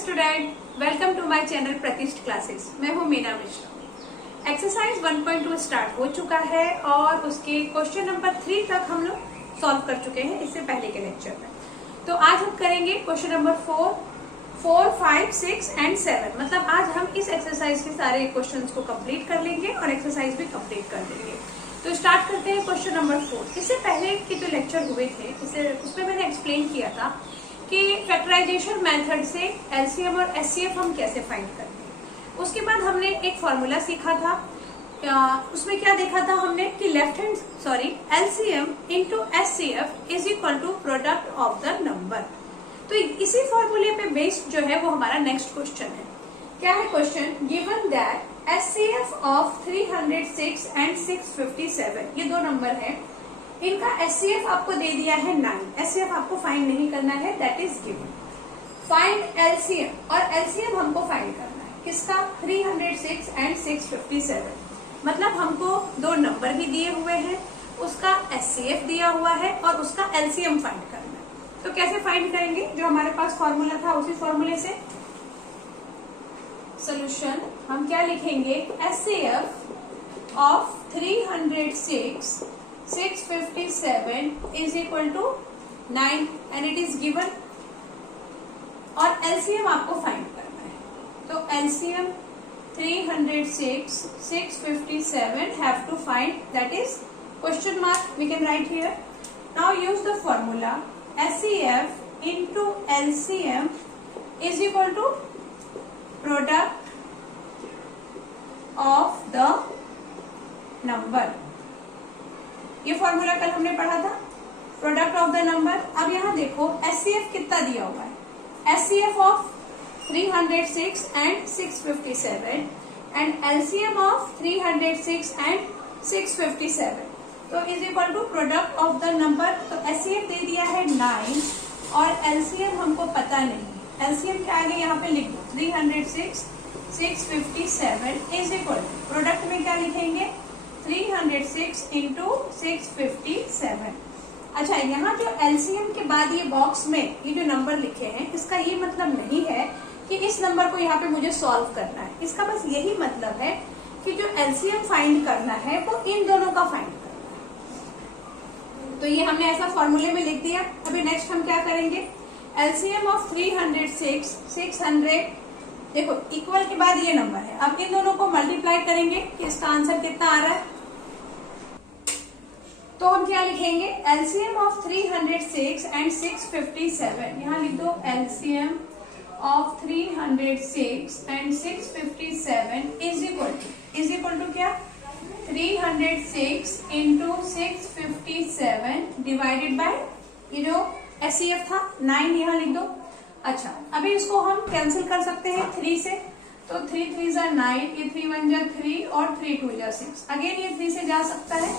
Student, welcome to my channel Pratishth classes. मैं हूं Meena Mishra. Exercise 1.2 start हो चुका है और उसके क्वेश्चन नंबर 3 तक हम लोग सॉल्व कर चुके हैं इससे पहले के लेक्चर में। तो आज हम करेंगे क्वेश्चन नंबर 4, 5, 6 एंड 7। मतलब आज हम इस एक्सरसाइज के सारे क्वेश्चंस को कंप्लीट कर लेंगे और एक्सरसाइज भी कंप्लीट कर लेंगे। तो स्टार्ट करते हैं क्वेश्चन नंबर 4। इससे पहले के जो लेक्चर हुए थे उसमें मैंने एक्सप्लेन किया था कि फैक्टराइजेशन मेथड से एलसीएम और एचसीएफ हम कैसे फाइंड करेंगे। उसके बाद हमने एक फॉर्मूला सीखा था। उसमें क्या देखा था हमने कि LCM into HCF is equal to product of the number. तो इसी फॉर्मूले पे बेस्ड जो है वो हमारा नेक्स्ट क्वेश्चन है। क्या है question? Given that HCF of 306 and 657, ये दो नंबर है, इनका एचसीएफ आपको दे दिया है 9। एचसीएफ आपको फाइंड नहीं करना है, that is given. Find LCM, और एलसीएम हमको फाइंड करना है किसका? 306 एंड 657। मतलब हमको दो नंबर भी दिए हुए हैं, उसका एचसीएफ दिया हुआ है और उसका एलसीएम फाइंड करना है। तो कैसे फाइंड करेंगे? जो हमारे पास फॉर्मूला था उसी फॉर्मूले से सोल्यूशन हम क्या लिखेंगे? HCF of 306 657 is equal to 9 and it is given। और एलसीएम आपको फाइंड करना है। तो LCM 306 657 have to find, that is question mark we can write here। Now use the formula HCF into LCM is equal to product of the number। ये formula कल हमने पढ़ा था, प्रोडक्ट ऑफ द नंबर। अब यहाँ देखो HCF कितना दिया हुआ है? HCF of 306 and 657 and LCM of 306 and 657 तो is equal to product of the number. तो एचसीएफ दे दिया है 9 और एलसीएम हमको पता नहीं। एलसीएम क्या आगे यहाँ पे लिख दो, 306 657 इज इक्वल टू प्रोडक्ट में क्या लिखेंगे? 306 इंटू 657। अच्छा, यहाँ जो एलसीएम के बाद ये बॉक्स में ये जो नंबर लिखे हैं, इसका ये मतलब नहीं है कि इस नंबर को यहाँ पे मुझे सॉल्व करना है। इसका बस यही मतलब है कि जो एलसीएम फाइंड करना है वो इन दोनों का फाइंड करना है। तो ये हमने ऐसा फॉर्मूले में लिख दिया। अभी नेक्स्ट हम क्या करेंगे? एलसीएम ऑफ 306 600, देखो इक्वल के बाद ये नंबर है। अब इन दोनों को मल्टीप्लाई करेंगे कि इसका आंसर कितना आ रहा है। तो हम क्या लिखेंगे? एलसीएम ऑफ 306 एंड 657, यहाँ लिख दो LCM of 306 and 657 is equal to क्या? 306 इंटू 657 डिवाइडेड बाय ये जो एचसीएफ था 9, यहाँ लिख दो। अच्छा, अभी इसको हम कैंसिल कर सकते हैं 3 से। तो 3 3 जा 9, ये 3 1 जा 3 और 3 2 जा 6। अगेन ये 3 से जा सकता है,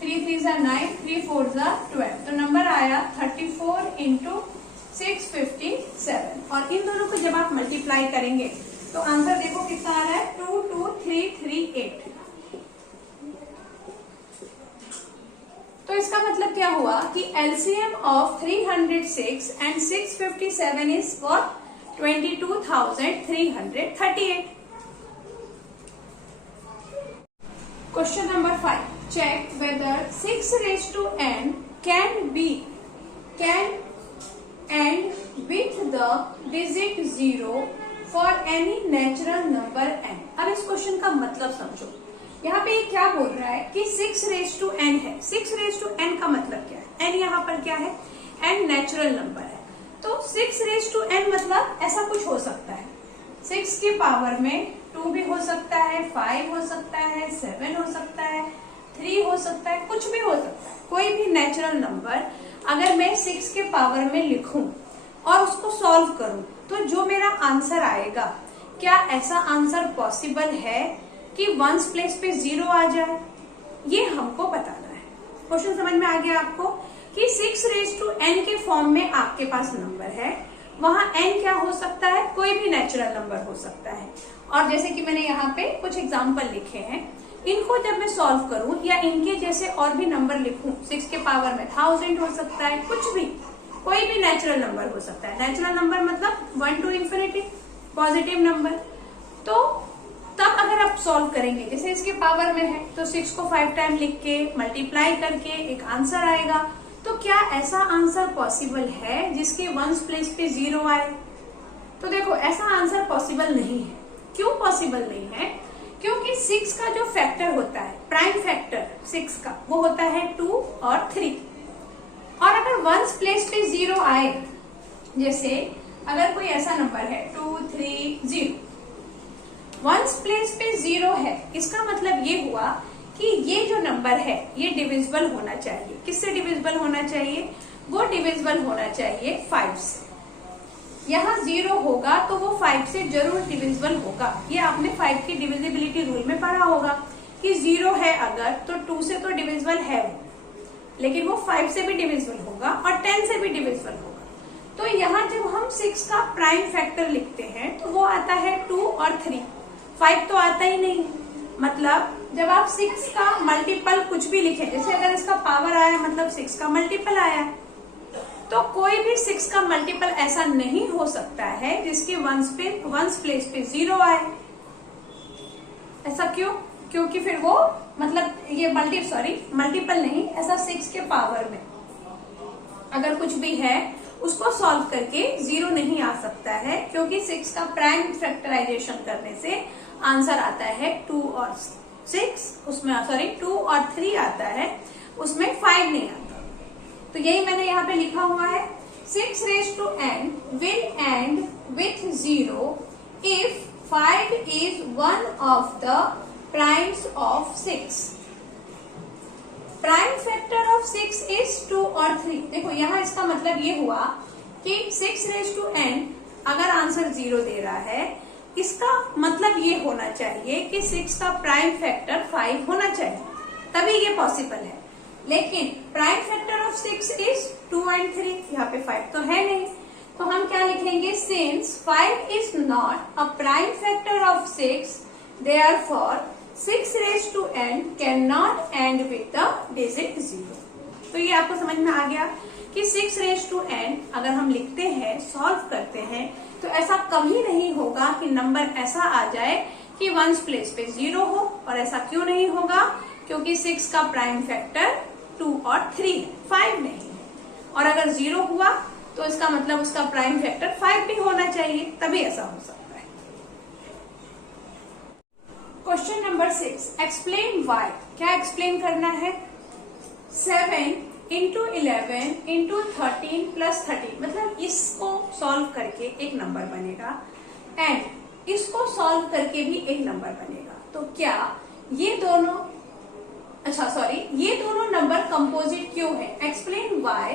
3 3 जा 9, 3 4 जा 12। तो नंबर आया 34 इंटू 657। और इन दोनों को जब आप मल्टीप्लाई करेंगे तो आंसर देखो कितना आ रहा है? 22338। तो इसका मतलब क्या हुआ कि LCM of 306 and 657 is what? 22,338। Question number 5, check whether 6 raised to n can end with the digit 0 for any natural number n। अब इस क्वेश्चन का मतलब समझो। यहाँ पे ये क्या बोल रहा है कि 6 raised to n है। 6 raised to n का मतलब क्या है? n यहाँ पर क्या है? n नेचुरल नंबर है। तो 6 raised to n मतलब ऐसा कुछ हो सकता है, 6 के पावर में 2 भी हो सकता है, 5 हो सकता है, 7 हो सकता है, 3 हो सकता है, कुछ भी हो सकता है। कोई भी नेचुरल नंबर अगर मैं 6 के पावर में लिखूं और उसको सॉल्व करूं तो जो मेरा आंसर आएगा, क्या ऐसा आंसर पॉसिबल है कि वंस प्लेस पे 0 आ जाए? ये हमको बताना है। क्वेश्चन समझ में आ गया आपको कि 6 raised to n के फॉर्म में आपके पास नंबर है, वहां n क्या हो सकता है? कोई भी नेचुरल नंबर हो सकता है। और जैसे कि मैंने यहाँ पे कुछ एग्जाम्पल लिखे हैं, इनको जब मैं सॉल्व करूं या इनके जैसे और भी नंबर लिखूं, 6 के पावर में 1000 हो सकता है, कुछ भी कोई भी नेचुरल नंबर हो सकता है। नेचुरल नंबर मतलब 1 to infinity पॉजिटिव नंबर। तो तब अगर आप सॉल्व करेंगे, जैसे इसके पावर में है तो 6 को 5 टाइम लिख के मल्टीप्लाई करके एक आंसर आएगा। तो क्या ऐसा आंसर पॉसिबल है जिसके वंस प्लेस पे 0 आए? तो देखो ऐसा आंसर पॉसिबल नहीं है। क्यों पॉसिबल नहीं है? क्योंकि 6 का जो फैक्टर होता है, प्राइम फैक्टर 6 का, वो होता है 2 और 3। और अगर वंस प्लेस पे 0 आए, जैसे अगर कोई ऐसा नंबर है 2 3 0, वंस प्लेस पे 0 है, इसका मतलब ये हुआ कि ये जो नंबर है ये डिविजिबल होना चाहिए। किससे डिविजिबल होना चाहिए? वो डिविजिबल होना चाहिए 5 से। यहाँ 0 होगा तो वो 5 से जरूर डिविजिबल होगा। ये आपने 5 की डिविजिबिलिटी रूल में पढ़ा होगा कि 0 है अगर तो 2 से तो डिविजिबल है वो, लेकिन वो 5 से भी डिविजिबल होगा और 10 से भी डिविजिबल होगा। तो यहाँ जब हम 6 का प्राइम फैक्टर लिखते हैं तो वो आता है 2 और 3, 5 तो आता ही नहीं। मतलब जब आप 6 का मल्टीपल कुछ भी लिखें, जैसे अगर इसका पावर आया मतलब 6 का मल्टीपल आया, तो कोई भी 6 का मल्टीपल ऐसा नहीं हो सकता है जिसके वंस प्लेस पे 0 आए। ऐसा क्यों? क्योंकि फिर वो मतलब ये मल्टीपल नहीं, ऐसा 6 के पावर में अगर कुछ भी है उसको सॉल्व करके 0 नहीं आ सकता है, क्योंकि 6 का प्राइम फैक्टराइजेशन करने से आंसर आता है 2 और 3 आता है, उसमें 5 नहीं आता। तो यही मैंने यहाँ पे लिखा हुआ है 6 raised to n will end with 0 if 5 is one of the primes of 6. Prime factor of 6 is 2 और 3। देखो यहाँ इसका मतलब ये हुआ कि 6 raised to n अगर आंसर 0 दे रहा है, इसका मतलब ये होना चाहिए कि 6 का प्राइम फैक्टर 5 होना चाहिए, तभी ये पॉसिबल है। लेकिन prime factor of 6 is 2 and 3, यहाँ पे 5 तो है नहीं, तो हम क्या लिखेंगे? Since 5 is not a prime factor of 6, therefore 6 raised to n cannot end with the digit 0। तो ये आपको समझ में आ गया कि 6 raised to n अगर हम लिखते हैं, सॉल्व करते हैं, तो ऐसा कभी नहीं होगा कि नंबर ऐसा आ जाए कि वंस प्लेस पे 0 हो। और ऐसा क्यों नहीं होगा? क्योंकि 6 का प्राइम फैक्टर 2 और 3 है, 5 नहीं है। और अगर 0 हुआ तो इसका मतलब उसका प्राइम फैक्टर 5 भी होना चाहिए, तभी ऐसा हो सकता है। Question number 6, explain why. क्या एक्सप्लेन करना है? 7 into 11 into 13 plus 30, मतलब इसको सॉल्व करके एक नंबर बनेगा एंड इसको सॉल्व करके भी एक नंबर बनेगा। तो क्या ये दोनों नंबर कंपोजिट क्यों है? Explain why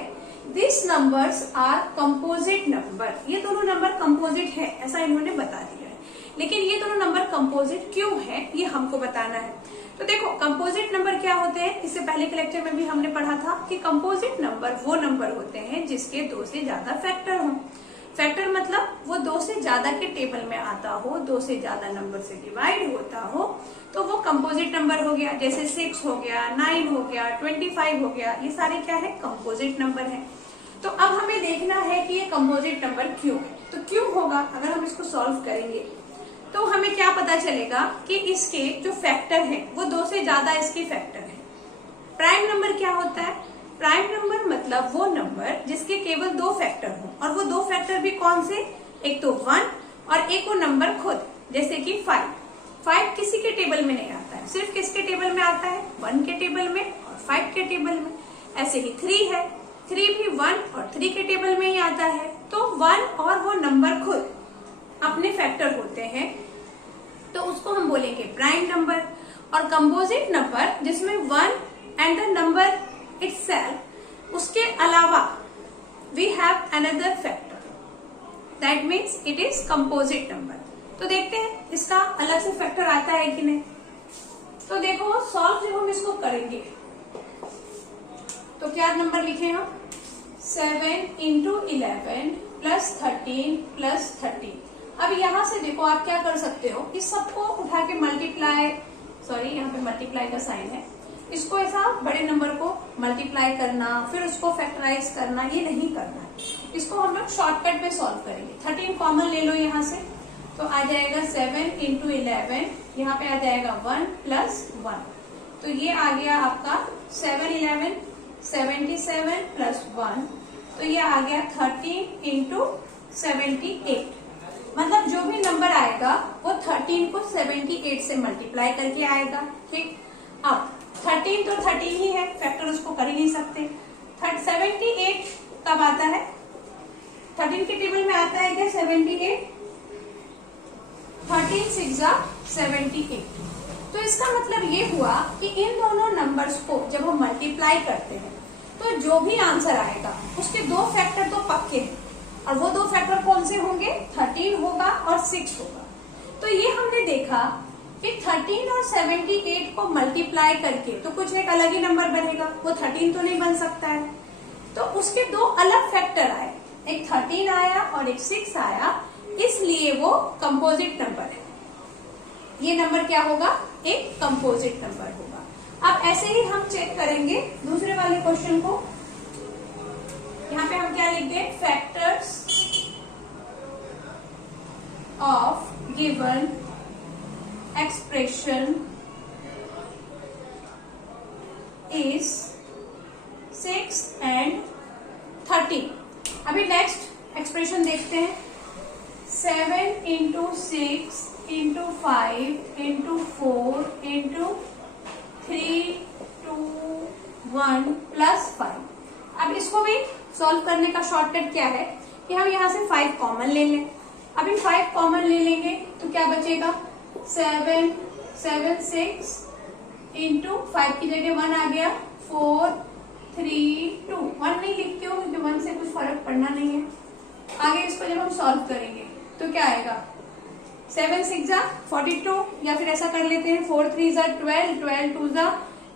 this numbers are composite number. ये दोनों नंबर कंपोजिट है ऐसा इन्होंने बता दिया है, लेकिन ये दोनों नंबर कंपोजिट क्यों है ये हमको बताना है। तो देखो कंपोजिट नंबर क्या होते हैं, इससे पहले के लेक्चर में भी हमने पढ़ा था कि कंपोजिट नंबर वो नंबर होते हैं जिसके 2 से ज्यादा फैक्टर हों। फैक्टर मतलब वो 2 से ज्यादा के टेबल में आता हो, 2 से ज्यादा नंबर से डिवाइड होता हो, तो वो कंपोजिट नंबर हो गया। जैसे 6 हो गया, 9 हो गया, 25 हो गया, ये सारे क्या है? कंपोजिट नंबर है। तो अब हमें देखना है कि ये कंपोजिट नंबर क्यों है। तो क्यों होगा? अगर हम इसको सॉल्व करेंगे तो हमें क्या पता चलेगा कि इसके जो फैक्टर है वो 2 से ज्यादा इसके फैक्टर है। प्राइम नंबर क्या होता है? प्राइम नंबर मतलब वो नंबर जिसके केवल 2 फैक्टर हो, और वो 2 फैक्टर भी कौन से? एक तो 1 और एक वो नंबर खुद, जैसे कि 5। 5 किसी के टेबल में नहीं आता है, सिर्फ किसके टेबल में आता है? 1 के टेबल में और 5 के टेबल में। ऐसे ही 3 है, 3 भी 1 और 3 के टेबल में ही आता है। तो 1 और वो नंबर खुद अपने फैक्टर होते हैं, तो उसको हम बोलेंगे प्राइम नंबर। और कंपोजिट नंबर जिसमें 1 एंड द नंबर इटसेल्फ, उसके अलावा we have another factor, that means it is composite number. तो देखते हैं इसका अलग से फैक्टर आता है कि नहीं। तो देखो सॉल्व जब हम इसको करेंगे तो क्या नंबर लिखे हम? 7 into 11 plus 13 plus 30। अब यहाँ से देखो आप क्या कर सकते हो, इस सबको उठा के यहाँ पे मल्टीप्लाई का साइन है, इसको ऐसा बड़े नंबर को मल्टीप्लाई करना फिर उसको फैक्टराइज करना, ये नहीं करना है। इसको हम लोग शॉर्टकट में सॉल्व करेंगे। 13 कॉमन ले लो यहाँ से, तो आ जाएगा 7 इंटू 11, यहाँ पे आ जाएगा 1 प्लस 1, तो ये आ गया आपका 7 11 77 प्लस 1, तो ये आ गया 13 इंटू 78। मतलब जो भी नंबर आएगा वो 13 को 78 से मल्टीप्लाई करके आएगा। ठीक, अब 13 तो 13 ही है, फैक्टर उसको कर ही नहीं सकते। 78 कब आता है? 13 के टेबल में आता है क्या 78? 13 6 78। तो इसका मतलब ये हुआ कि इन दोनों नंबर्स को जब हम मल्टीप्लाई करते हैं तो जो भी आंसर आएगा उसके दो फैक्टर तो पक्के हैं, और वो दो फैक्टर कौन से होंगे? 13 होगा और 6 होगा। तो ये हमने देखा कि 13 और 78 को मल्टीप्लाई करके तो कुछ एक अलग ही नंबर बनेगा, वो 13 तो नहीं बन सकता है। तो उसके दो अलग फैक्टर आए, एक 13 आया और एक 6 आया, इसलिए वो कंपोजिट नंबर है। ये नंबर क्या होगा? एक कंपोजिट नंबर होगा। अब ऐसे ही हम चेक करेंगे दूसरे वाले क्वेश्चन को। यहाँ पे हम क्या लिख दें? Factors of given expression is 6 and 13। अभी नेक्स्ट एक्सप्रेशन देखते हैं। 7 into 6 into 5 into 4 into 3 2 1 plus 5। अब इसको भी सॉल्व करने का शॉर्टकट क्या है कि हम यहाँ से 5 कॉमन ले लें। अभी 5 कॉमन ले लेंगे तो क्या बचेगा? 7 7 6 इंटू 5 की जगह 1 आ गया, 4 3 2। 1 नहीं लिखते हो क्योंकि 1 से कुछ फर्क पड़ना नहीं है। आगे इसको जब हम सॉल्व करेंगे तो क्या आएगा? 7 6 42, या फिर ऐसा कर लेते हैं 4 3 12 12 2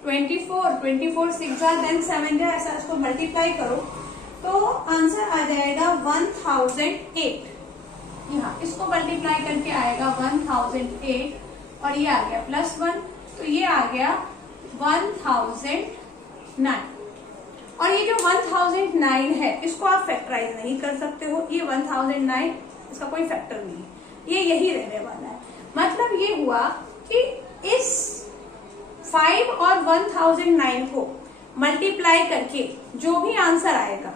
24 24 6 देन 7 ऐसा इसको मल्टीप्लाई करो तो आंसर आ जाएगा 1008। यहाँ इसको मल्टीप्लाई करके आएगा 1008 और ये आ गया +1, तो ये आ गया 1009। और ये जो 1009 है इसको आप फैक्टराइज नहीं कर सकते हो, ये 1009 इसका कोई फैक्टर नहीं है, ये यही रहने वाला है। मतलब ये हुआ कि इस 5 और 1009 को मल्टीप्लाई करके जो भी आंसर आएगा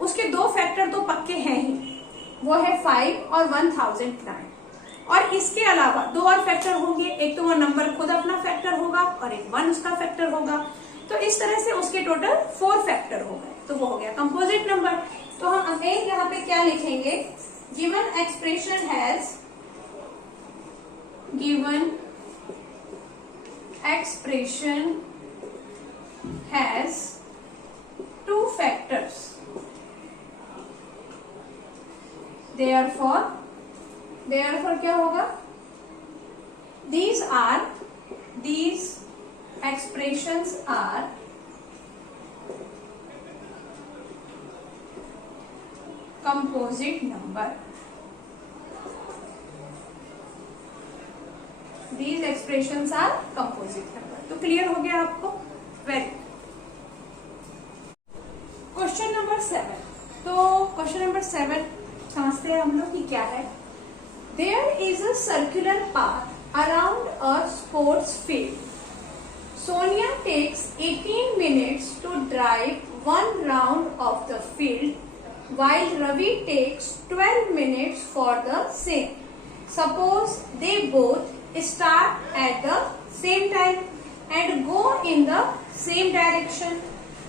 उसके दो फैक्टर तो पक्के हैं ही, वो है 5 और 1009। और इसके अलावा दो और फैक्टर होंगे, एक तो वो नंबर खुद अपना फैक्टर होगा और एक 1 उसका फैक्टर होगा। तो इस तरह से उसके टोटल 4 फैक्टर हो गए, तो वो हो गया कंपोजिट नंबर। तो हम अगेन यहाँ पे क्या लिखेंगे? Given expression has two factors, therefore क्या होगा? these expressions are composite number। These expressions are composite number। तो क्लियर हो गया आपको? वेरी। Question number 7। तो क्वेश्चन नंबर 7 समझते हैं हम लोग कि क्या है। There is a circular path around a sports field. Sonia takes 18 minutes to drive one round of the field, while Ravi takes 12 minutes for the same. Suppose they both start at the same time and go in the same direction.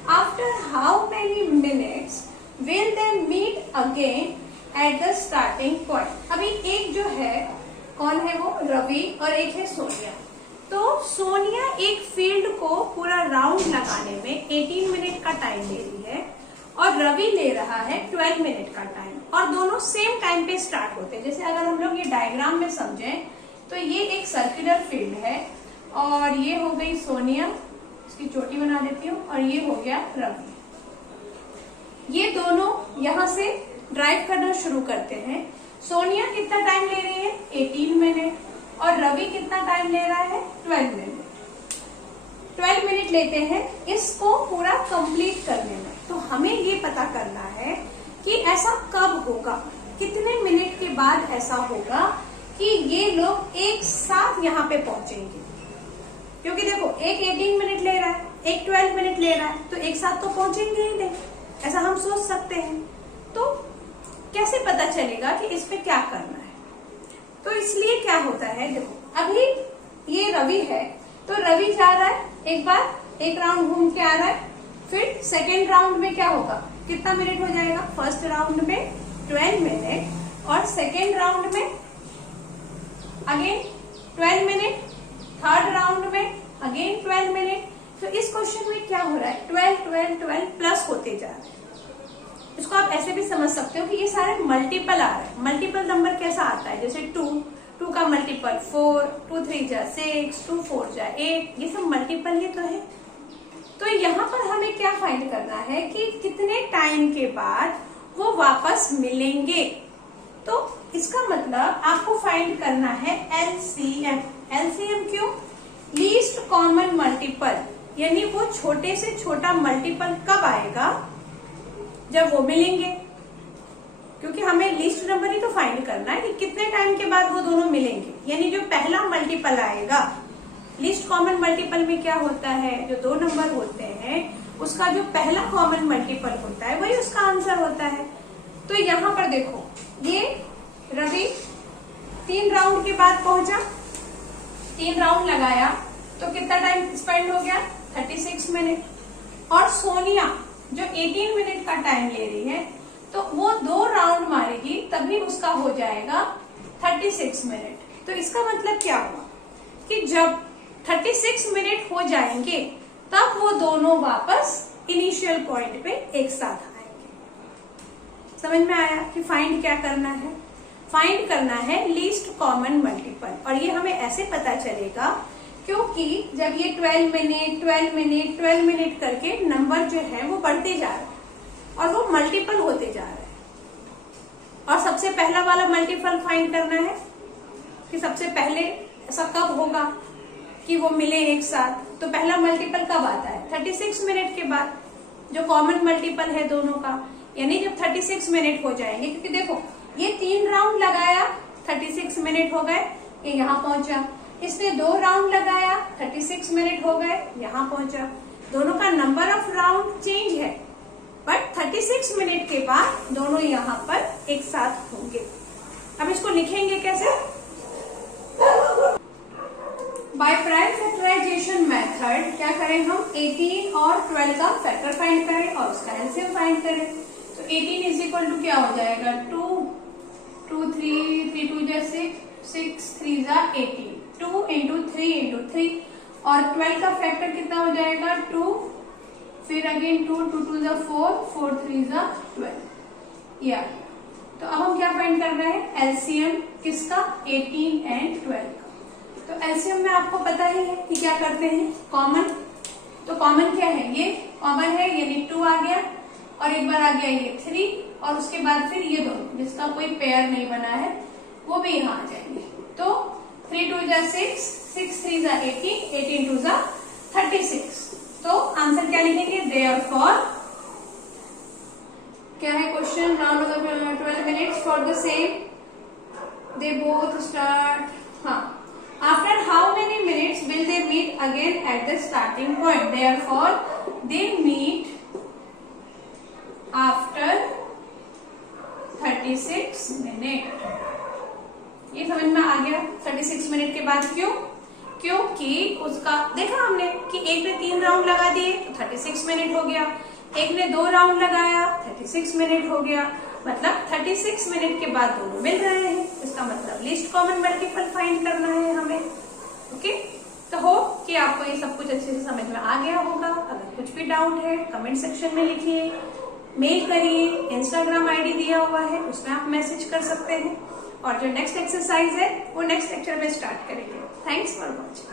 After how many minutes will they meet again at the starting point? अभी एक जो है कौन है वो? रवि, और एक है सोनिया। तो सोनिया एक फील्ड को पूरा राउंड लगाने में 18 मिनट का टाइम ले रही है और रवि ले रहा है 12 मिनट का टाइम, और दोनों सेम टाइम पे स्टार्ट होते हैं। जैसे अगर हम लोग ये डायग्राम में समझें तो ये एक सर्कुलर फील्ड है और ये हो गई सोनिया, इसकी चोटी बना देती हूँ, और ये हो गया रवि। ये दोनों यहाँ से ड्राइव करना शुरू करते हैं। सोनिया कितना टाइम ले रही है? 18 मिनट, और रवि कितना टाइम ले रहा है? 12 मिनट। 12 मिनट लेते हैं इसको पूरा कंप्लीट करने में। तो हमें ये पता करना है कि ऐसा कब होगा, कितने मिनट के बाद ऐसा होगा कि ये लोग एक साथ यहाँ पे पहुंचेंगे। क्योंकि देखो एक 18 मिनट ले रहा है, एक 12 मिनट ले रहा है, तो एक साथ तो पहुंचेंगे ही नहीं, ऐसा हम सोच सकते हैं। तो कैसे पता चलेगा कि इस पे क्या करना है? तो इसलिए क्या होता है, देखो अभी ये रवि है, तो रवि जा रहा है, एक बार एक राउंड घूम के आ रहा है, फिर सेकेंड राउंड में क्या होगा, कितना मिनट हो जाएगा? फर्स्ट राउंड में 12 मिनट और सेकेंड राउंड में अगेन 12 मिनट, थर्ड राउंड में अगेन 12 मिनट। तो इस क्वेश्चन में क्या हो रहा है, 12 12 12 प्लस होते जा रहे हैं। इसको आप ऐसे भी समझ सकते हो कि ये सारे मल्टीपल आ रहे हैं। मल्टीपल नंबर कैसा आता है, जैसे 2 का मल्टीपल 4, 2 3 जा 6, 2 4 जा 8, ये सब मल्टीपल ही तो है। तो यहाँ पर हमें क्या फाइंड करना है कि कितने टाइम के बाद वो वापस मिलेंगे। तो इसका मतलब आपको फाइंड करना है एलसीएम। एलसीएम क्यों? लीस्ट कॉमन मल्टीपल, यानी वो छोटे से छोटा मल्टीपल कब आएगा, जब वो मिलेंगे। क्योंकि हमें लिस्ट नंबर ही तो फाइंड करना है कि कितने टाइम के बाद वो दोनों मिलेंगे, यानी जो पहला मल्टीपल आएगा। लिस्ट कॉमन मल्टीपल में क्या होता है, जो दो नंबर होते हैं उसका जो पहला कॉमन मल्टीपल होता है वही उसका आंसर होता है। तो यहाँ पर देखो ये रवि 3 राउंड के बाद पहुंचा, 3 राउंड लगाया तो कितना टाइम स्पेंड हो गया, 36 मिनट। और सोनिया जो 18 मिनट का टाइम ले रही है, तो वो 2 राउंड मारेगी तभी उसका हो जाएगा 36 मिनट। तो इसका मतलब क्या हुआ कि जब 36 मिनट हो जाएंगे तब वो दोनों वापस इनिशियल पॉइंट पे एक साथ आएंगे। समझ में आया कि फाइंड क्या करना है? फाइंड करना है लीस्ट कॉमन मल्टीपल। और ये हमें ऐसे पता चलेगा क्योंकि जब ये 12 मिनट 12 मिनट 12 मिनट करके नंबर जो है वो बढ़ते जा रहे हैं और वो मल्टीपल होते जा रहे हैं। और सबसे पहला वाला मल्टीपल फाइंड करना है कि सबसे पहले ऐसा कब होगा कि वो मिले एक साथ। तो पहला मल्टीपल कब आता है, 36 मिनट के बाद, जो कॉमन मल्टीपल है दोनों का। यानी जब 36 मिनट हो जाएंगे, क्योंकि देखो ये 3 राउंड लगाया 36 मिनट हो गए, ये यहाँ पहुंचा। इसने 2 राउंड लगाया 36 मिनट हो गए, यहाँ पहुंचा। दोनों का नंबर ऑफ राउंड चेंज है, बट 36 मिनट के बाद दोनों यहाँ पर एक साथ होंगे। अब इसको लिखेंगे कैसे? बाय प्राइम फैक्टराइजेशन मेथड क्या करें हम, 18 और 12 का फैक्टर फाइंड करें और उसका एलसीएम फाइंड करें। तो 18 इज इक्वल टू क्या हो जाएगा, 2 2 3 3 2 जा 6 3 जा 18, 2 इंटू 3 इंटू 3। और 12 का फैक्टर कितना हो जाएगा, 2, फिर अगेन 2 2 2 जा 4 4 3 जा 12। या तो अब हम क्या फाइंड कर रहे हैं, एलसीएम किसका, 18 एंड 12 का। तो एलसीएम में आपको पता ही है कि क्या करते हैं, कॉमन। तो कॉमन क्या है, ये कॉमन है, यानी 2 आ गया और एक बार आ गया ये 3 और उसके बाद फिर ये दोनों जिसका कोई पेयर नहीं बना है वो भी यहाँ आ जाएंगे। तो 3 2 जा 6 6 3 जा 18 18 2 जा 36। तो आंसर क्या लिखेंगे, देयरफॉर क्या है question, round of 12 minutes for the same they both start. हाँ, after how many minutes will they meet again at the starting point? Therefore they meet after 36 minutes। ये समझ में आ गया 36 मिनट के बाद। क्यों? क्योंकि उसका देखा हमने कि एक ने 3 राउंड लगा दिए तो 36 मिनट हो गया, एक ने 2 राउंड लगाया 36 मिनट हो गया, मतलब 36 मिनट के बाद दोनों मिल रहे हैं। इसका मतलब लिस्ट कॉमन मल्टीपल फाइंड करना है हमें। ओके, तो होप कि आपको ये सब कुछ अच्छे से समझ में आ गया होगा। अगर कुछ भी डाउट है कमेंट सेक्शन में लिखिए, मेल करिए, इंस्टाग्राम आईडी दिया हुआ है उसमें आप मैसेज कर सकते हैं। और जो नेक्स्ट एक्सरसाइज है वो नेक्स्ट लेक्चर में स्टार्ट करेंगे। Thanks for watching.